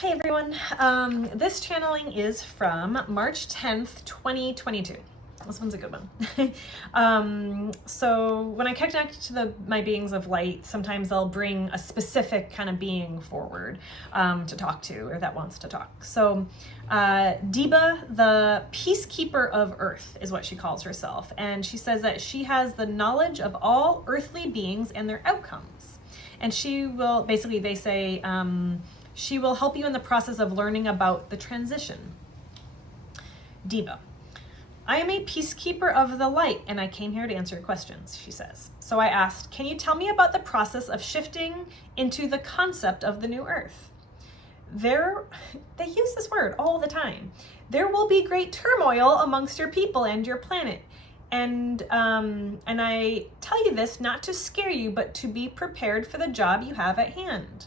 Hi everyone. This channeling is from March 10th, 2022. This one's a good one. So when I connect to my beings of light, sometimes they'll bring a specific kind of being forward to talk to, or that wants to talk. So Deba, the peacekeeper of Earth, is what she calls herself. And she says that she has the knowledge of all earthly beings and their outcomes. And she will, basically they say, she will help you in the process of learning about the transition. Deba. I am a peacekeeper of the light, and I came here to answer your questions, she says. So I asked, can you tell me about the process of shifting into the concept of the new earth? They use this word all the time. There will be great turmoil amongst your people and your planet. And I tell you this not to scare you, but to be prepared for the job you have at hand.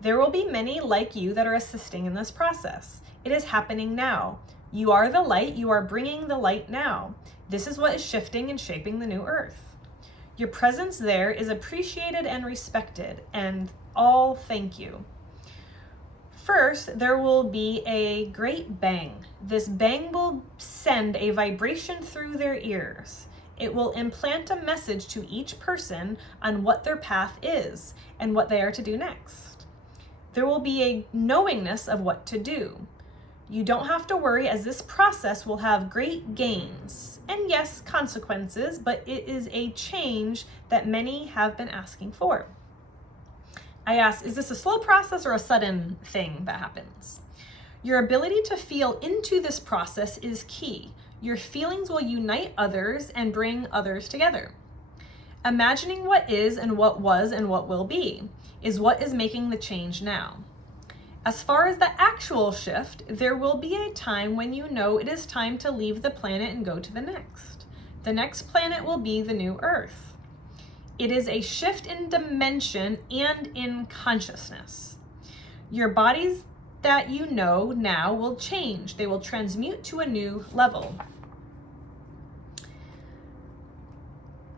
There will be many like you that are assisting in this process. It is happening now. You are the light. You are bringing the light now. This is what is shifting and shaping the new earth. Your presence there is appreciated and respected, and all thank you. First, there will be a great bang. This bang will send a vibration through their ears. It will implant a message to each person on what their path is and what they are to do next. There will be a knowingness of what to do. You don't have to worry, as this process will have great gains and yes, consequences, but it is a change that many have been asking for. I asked, is this a slow process or a sudden thing that happens? Your ability to feel into this process is key. Your feelings will unite others and bring others together. Imagining what is and what was and what will be is what is making the change now. As far as the actual shift, there will be a time when you know it is time to leave the planet and go to the next. The next planet will be the new Earth. It is a shift in dimension and in consciousness. Your bodies that you know now will change. They will transmute to a new level.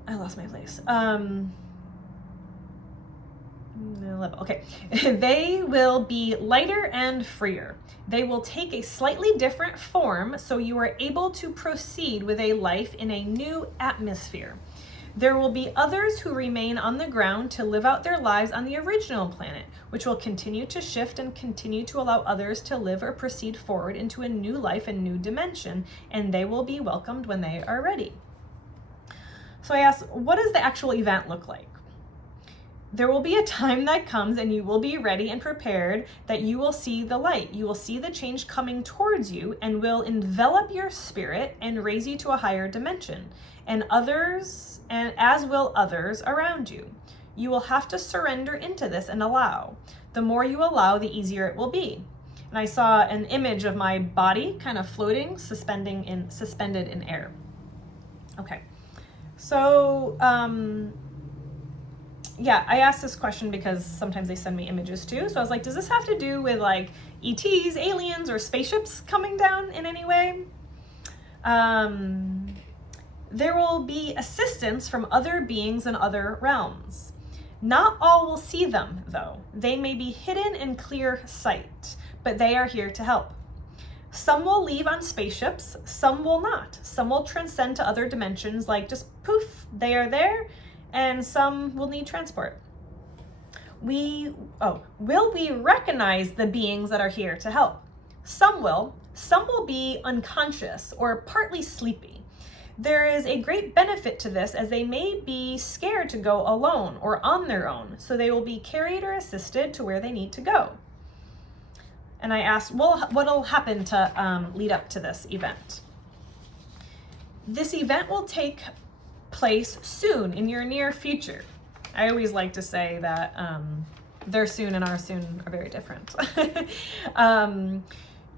I lost my place. Okay. They will be lighter and freer. They will take a slightly different form, so you are able to proceed with a life in a new atmosphere. There will be others who remain on the ground to live out their lives on the original planet, which will continue to shift and continue to allow others to live or proceed forward into a new life and new dimension, and they will be welcomed when they are ready. So I asked, what does the actual event look like? There will be a time that comes and you will be ready and prepared that you will see the light. You will see the change coming towards you and will envelop your spirit and raise you to a higher dimension, and as will others around you. You will have to surrender into this and allow. The more you allow, the easier it will be. And I saw an image of my body kind of floating, suspended in air. Okay. So, yeah, I asked this question because sometimes they send me images too. So I was like, does this have to do with like ETs, aliens, or spaceships coming down in any way? There will be assistance from other beings in other realms. Not all will see them, though. They may be hidden in clear sight, but they are here to help. Some will leave on spaceships, some will not. Some will transcend to other dimensions, like just poof, they are there, and some will need transport. Will we recognize the beings that are here to help? Some will be unconscious or partly sleepy. There is a great benefit to this, as they may be scared to go alone or on their own, so they will be carried or assisted to where they need to go. And I asked, well, what will happen to lead up to this event? This event will take place soon, in your near future. I always like to say that their soon and our soon are very different.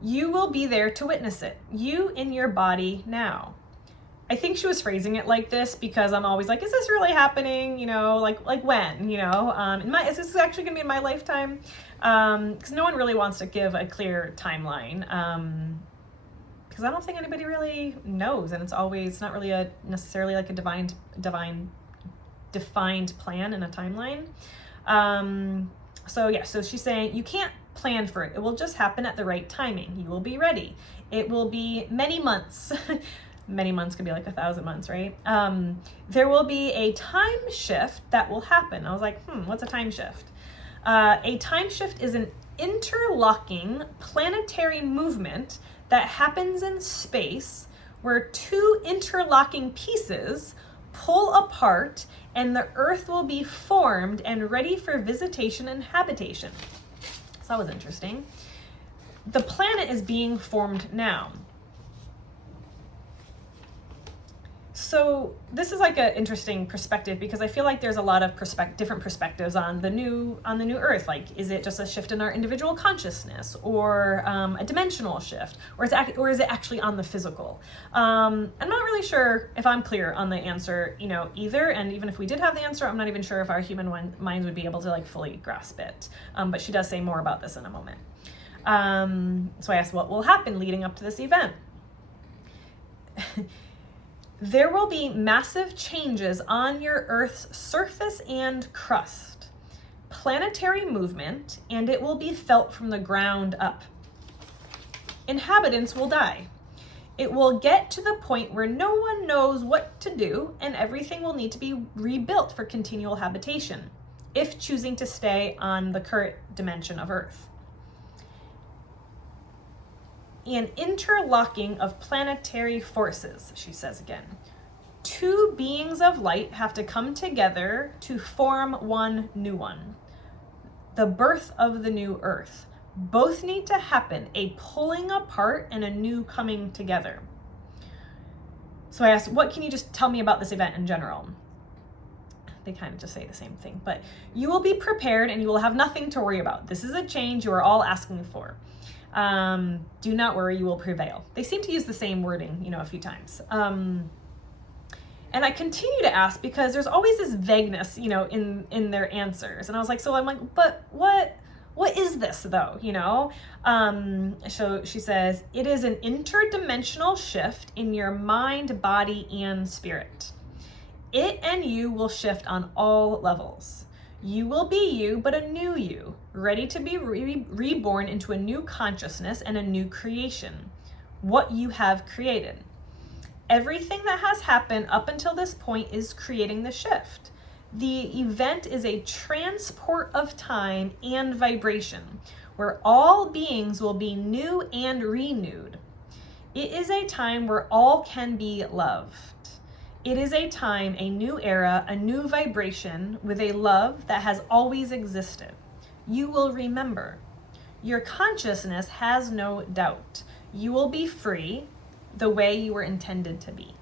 You will be there to witness it. You in your body now. I think she was phrasing it like this because I'm always like, is this really happening? You know, like when, you know, is this actually gonna be in my lifetime? Because no one really wants to give a clear timeline. Because I don't think anybody really knows, and it's not really necessarily like a defined plan in a timeline. So yeah, so she's saying you can't plan for it. It will just happen at the right timing. You will be ready. It will be many months. Many months could be like 1,000 months, right? There will be a time shift that will happen. I was like, what's a time shift? A time shift is an interlocking planetary movement that happens in space where two interlocking pieces pull apart and the Earth will be formed and ready for visitation and habitation. So that was interesting. The planet is being formed now. So this is like an interesting perspective because I feel like there's a lot of different perspectives on the new Earth. Like, is it just a shift in our individual consciousness, or a dimensional shift, or is it actually on the physical? I'm not really sure if I'm clear on the answer, either. And even if we did have the answer, I'm not even sure if our human minds would be able to like fully grasp it. But she does say more about this in a moment. So I asked, what will happen leading up to this event? There will be massive changes on your Earth's surface and crust, planetary movement, and it will be felt from the ground up. Inhabitants will die. It will get to the point where no one knows what to do, and everything will need to be rebuilt for continual habitation, if choosing to stay on the current dimension of Earth. An interlocking of planetary forces, she says again. Two beings of light have to come together to form one new one. The birth of the new Earth. Both need to happen, a pulling apart and a new coming together. So I asked, what can you just tell me about this event in general? They kind of just say the same thing, but you will be prepared and you will have nothing to worry about. This is a change you are all asking for. Do not worry, you will prevail. They seem to use the same wording, a few times. And I continue to ask because there's always this vagueness, in their answers. And I was like, but what is this though, So she says, it is an interdimensional shift in your mind, body, and spirit. It and you will shift on all levels. You will be you, but a new you, ready to be reborn into a new consciousness and a new creation, what you have created. Everything that has happened up until this point is creating the shift. The event is a transport of time and vibration, where all beings will be new and renewed. It is a time where all can be loved. It is a time, a new era, a new vibration with a love that has always existed. You will remember. Your consciousness has no doubt. You will be free the way you were intended to be.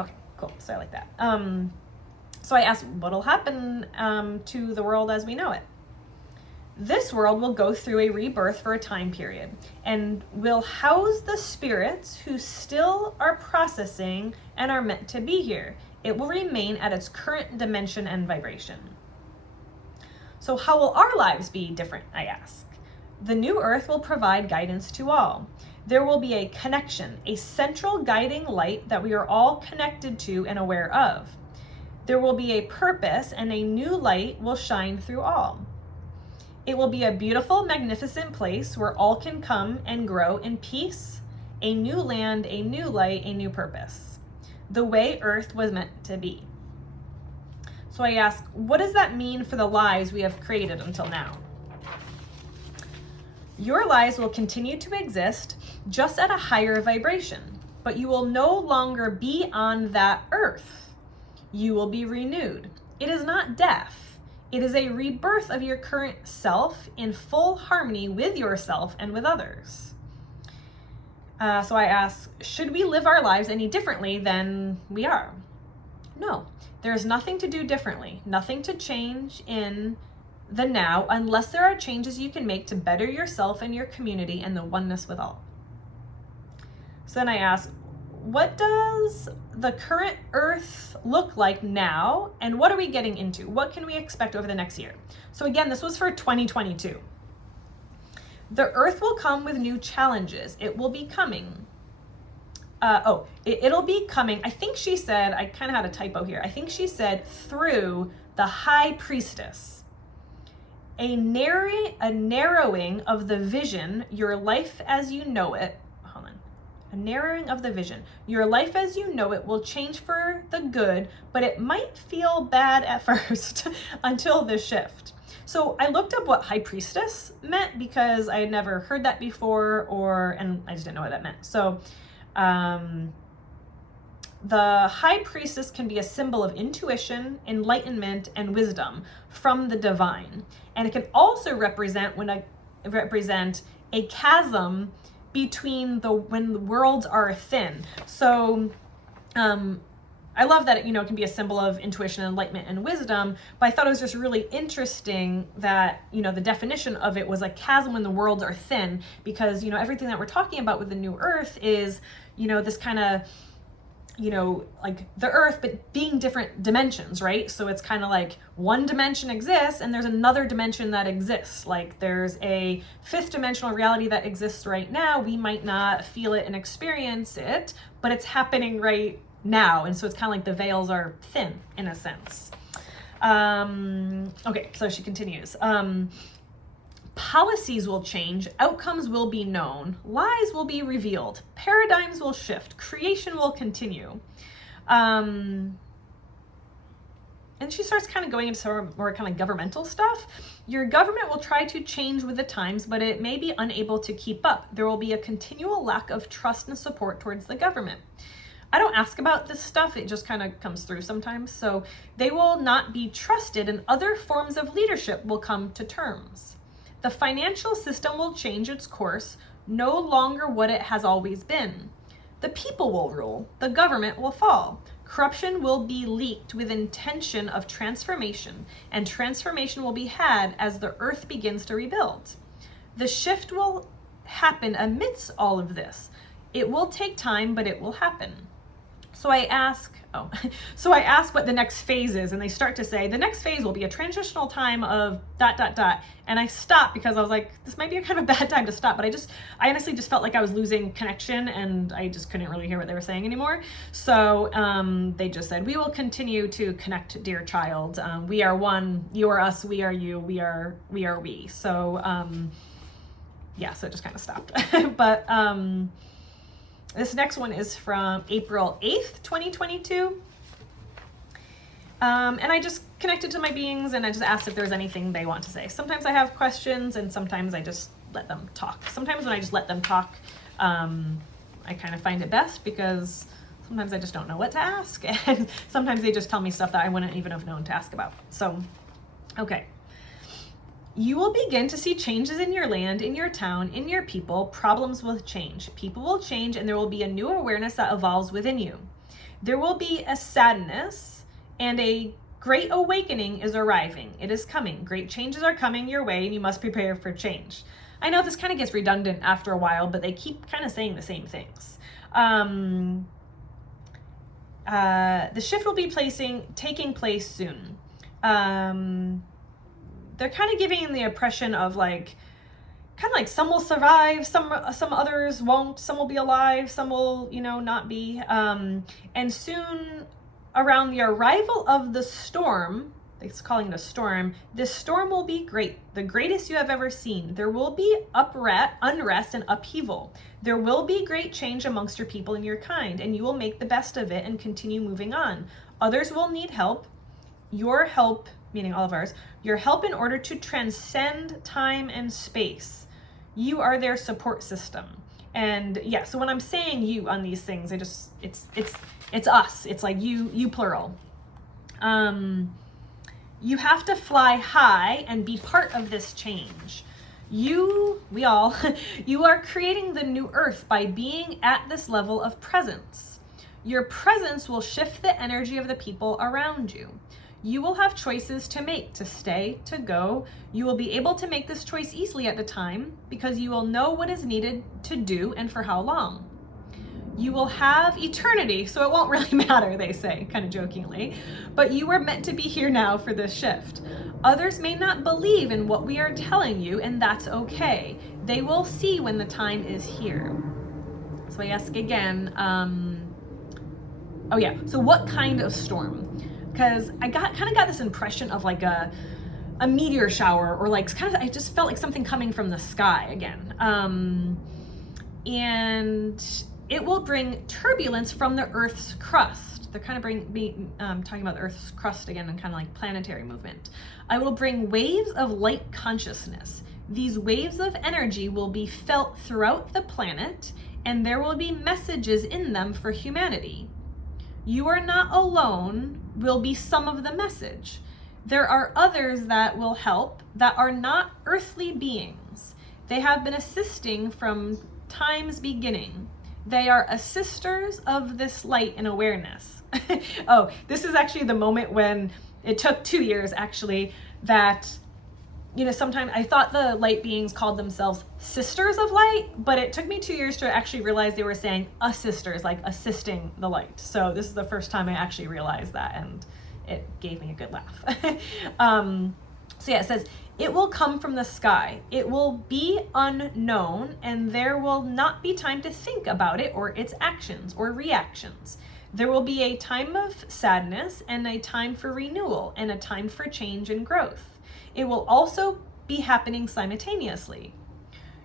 Okay, cool. So I like that. So I asked, what'll happen to the world as we know it? This world will go through a rebirth for a time period and will house the spirits who still are processing and are meant to be here. It will remain at its current dimension and vibration. So how will our lives be different, I ask? The new Earth will provide guidance to all. There will be a connection, a central guiding light that we are all connected to and aware of. There will be a purpose and a new light will shine through all. It will be a beautiful, magnificent place where all can come and grow in peace, a new land, a new light, a new purpose, the way Earth was meant to be. So I ask, what does that mean for the lives we have created until now? Your lives will continue to exist just at a higher vibration, but you will no longer be on that Earth. You will be renewed. It is not death. It is a rebirth of your current self in full harmony with yourself and with others. So I ask, should we live our lives any differently than we are? No, there's nothing to do differently, nothing to change in the now, unless there are changes you can make to better yourself and your community and the oneness with all. So then I ask, what does the current Earth look like now, and what are we getting into? What can we expect over the next year? So again, this was for 2022. The Earth will come with new challenges. It will be coming. It'll be coming. I think she said, I kind of had a typo here. I think she said through the High Priestess. A narrowing of the vision, your life as you know it. Hold on. A narrowing of the vision. Your life as you know it will change for the good, but it might feel bad at first until the shift. So I looked up what high priestess meant because I had never heard that before, and I just didn't know what that meant. So the high priestess can be a symbol of intuition, enlightenment, and wisdom from the divine. And it can also represent a chasm between when the worlds are thin. So I love that it can be a symbol of intuition, enlightenment, and wisdom, but I thought it was just really interesting that, the definition of it was a chasm when the worlds are thin, because, everything that we're talking about with the new earth is, this kind of, like the earth, but being different dimensions, right? So it's kind of like one dimension exists and there's another dimension that exists. Like there's a fifth dimensional reality that exists right now. We might not feel it and experience it, but it's happening right now. And so it's kind of like the veils are thin in a sense. Okay, so she continues. Policies will change, outcomes will be known, lies will be revealed, paradigms will shift, creation will continue. And she starts kind of going into some more kind of governmental stuff. Your government will try to change with the times, but it may be unable to keep up. There will be a continual lack of trust and support towards the government. I don't ask about this stuff, it just kind of comes through sometimes. So they will not be trusted and other forms of leadership will come to terms. The financial system will change its course, no longer what it has always been. The people will rule, the government will fall. Corruption will be leaked with intention of transformation, and transformation will be had as the earth begins to rebuild. The shift will happen amidst all of this. It will take time, but it will happen. So I ask what the next phase is, and they start to say, the next phase will be a transitional time of ... And I stopped because I was like, this might be a kind of a bad time to stop, but I honestly just felt like I was losing connection and I just couldn't really hear what they were saying anymore. So they just said, we will continue to connect, dear child. We are one, you are us, we are you, we are we. So yeah, so it just kind of stopped. But this next one is from April 8th, 2022. And I just connected to my beings and I just asked if there was anything they want to say. Sometimes I have questions and sometimes I just let them talk. Sometimes when I just let them talk, I kind of find it best because sometimes I just don't know what to ask. And sometimes they just tell me stuff that I wouldn't even have known to ask about. So, okay. You will begin to see changes in your land, in your town, in your people. Problems will change. People will change, and there will be a new awareness that evolves within you. There will be a sadness, and a great awakening is arriving. It is coming. Great changes are coming your way, and you must prepare for change. I know this kind of gets redundant after a while, but they keep kind of saying the same things. The shift will be taking place soon. They're kind of giving the impression of kind of like some will survive, some others won't, some will be alive, some will, not be. And soon around the arrival of the storm, it's calling it a storm, this storm will be great, the greatest you have ever seen. There will be unrest and upheaval. There will be great change amongst your people and your kind, and you will make the best of it and continue moving on. Others will need help. Your help, meaning all of ours, your help in order to transcend time and space. You are their support system. And yeah, so when I'm saying you on these things, it's us. It's like you plural. You have to fly high and be part of this change. You are creating the new earth by being at this level of presence. Your presence will shift the energy of the people around you. You will have choices to make, to stay, to go. You will be able to make this choice easily at the time because you will know what is needed to do and for how long. You will have eternity, so it won't really matter, they say, kind of jokingly, but you were meant to be here now for this shift. Others may not believe in what we are telling you, and that's okay. They will see when the time is here. So I ask again, so what kind of storm? Because I kind of got this impression of like a a meteor shower, or like kind of, I just felt like something coming from the sky again. And it will bring turbulence from the Earth's crust. They're kind of talking about the Earth's crust again, and kind of like planetary movement. I will bring waves of light consciousness. These waves of energy will be felt throughout the planet, and there will be messages in them for humanity. You are not alone will be some of the message. There are others that will help that are not earthly beings. They have been assisting from time's beginning. They are assisters of this light and awareness. Oh, this is actually the moment when it took 2 years actually that, you know, sometimes I thought the light beings called themselves sisters of light, but it took me 2 years to actually realize they were saying assisters, like assisting the light. So this is the first time I actually realized that, and it gave me a good laugh. So yeah, it says, it will come from the sky. It will be unknown, and there will not be time to think about it or its actions or reactions. There will be a time of sadness and a time for renewal and a time for change and growth. It will also be happening simultaneously.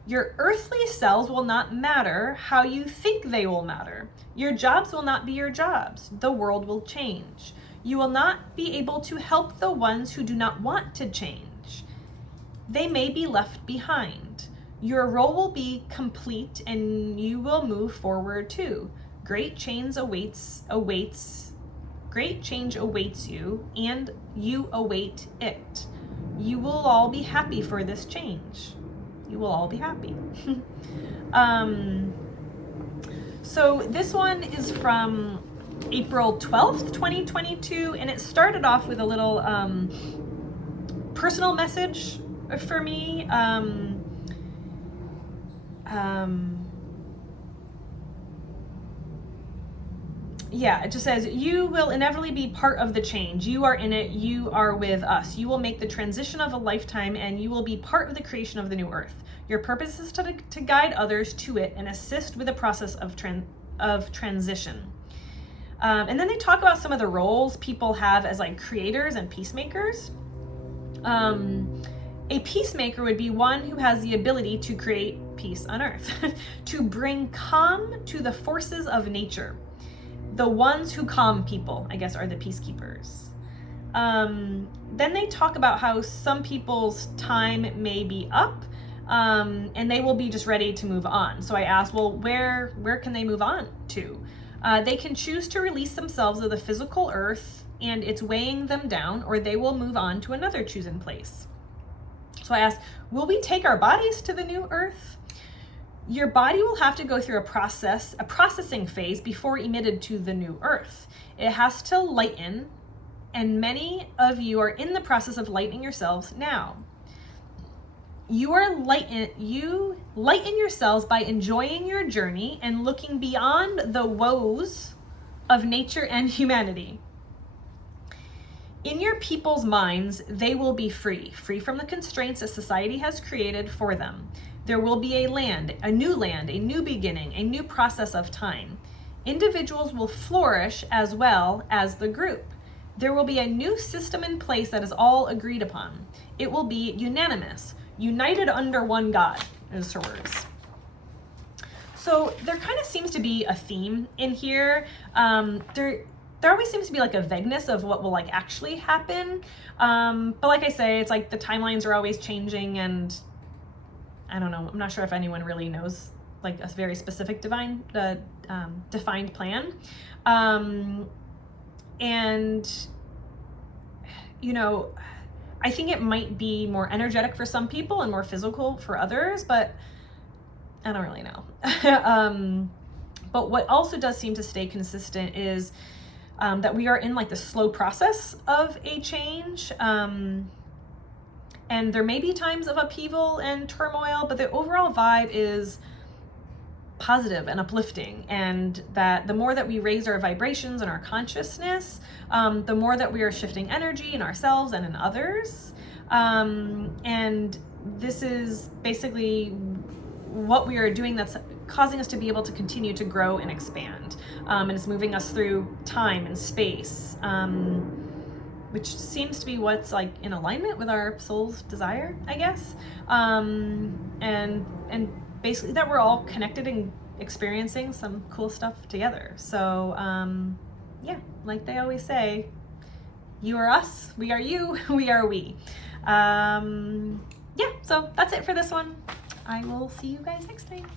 Your earthly selves will not matter how you think they will matter. Your jobs will not be your jobs. The world will change. You will not be able to help the ones who do not want to change. They may be left behind. Your role will be complete, and you will move forward too. Great change awaits you, and you await it. You will all be happy for this change. You will all be happy. So this one is from April 12th, 2022, and it started off with a little personal message for me. Yeah, it just says, you will inevitably be part of the change. You are in it. You are with us. You will make the transition of a lifetime, and you will be part of the creation of the new earth. Your purpose is to guide others to it and assist with the process of transition. And then they talk about some of the roles people have as like creators and peacemakers. A peacemaker would be one who has the ability to create peace on earth, to bring calm to the forces of nature. The ones who calm people, I guess, are the peacekeepers. Then they talk about how some people's time may be up, and they will be just ready to move on. So I asked, well, where can they move on to? They can choose to release themselves of the physical earth and it's weighing them down, or they will move on to another chosen place. So I asked, will we take our bodies to the new earth? Your body will have to go through a processing phase before emitted to the new earth. It has to lighten, and many of you are in the process of lightening yourselves now. You lighten yourselves by enjoying your journey and looking beyond the woes of nature and humanity. In your people's minds, they will be free from the constraints that society has created for them. There will be a new beginning, a new process of time. Individuals will flourish as well as the group. There will be a new system in place that is all agreed upon. It will be unanimous, united under one God, is her words. So there kind of seems to be a theme in here. There always seems to be like a vagueness of what will like actually happen. But like I say, it's like the timelines are always changing, and I don't know, I'm not sure if anyone really knows like a very specific defined plan. And, you know, I think it might be more energetic for some people and more physical for others, but I don't really know. But what also does seem to stay consistent is that we are in like the slow process of a change. And there may be times of upheaval and turmoil, but the overall vibe is positive and uplifting. And that the more that we raise our vibrations and our consciousness, the more that we are shifting energy in ourselves and in others. And this is basically what we are doing that's causing us to be able to continue to grow and expand. And it's moving us through time and space. which seems to be what's like in alignment with our soul's desire, I guess. And basically that we're all connected and experiencing some cool stuff together. So yeah, like they always say, you are us, we are you, we are we. Yeah, so that's it for this one. I will see you guys next time.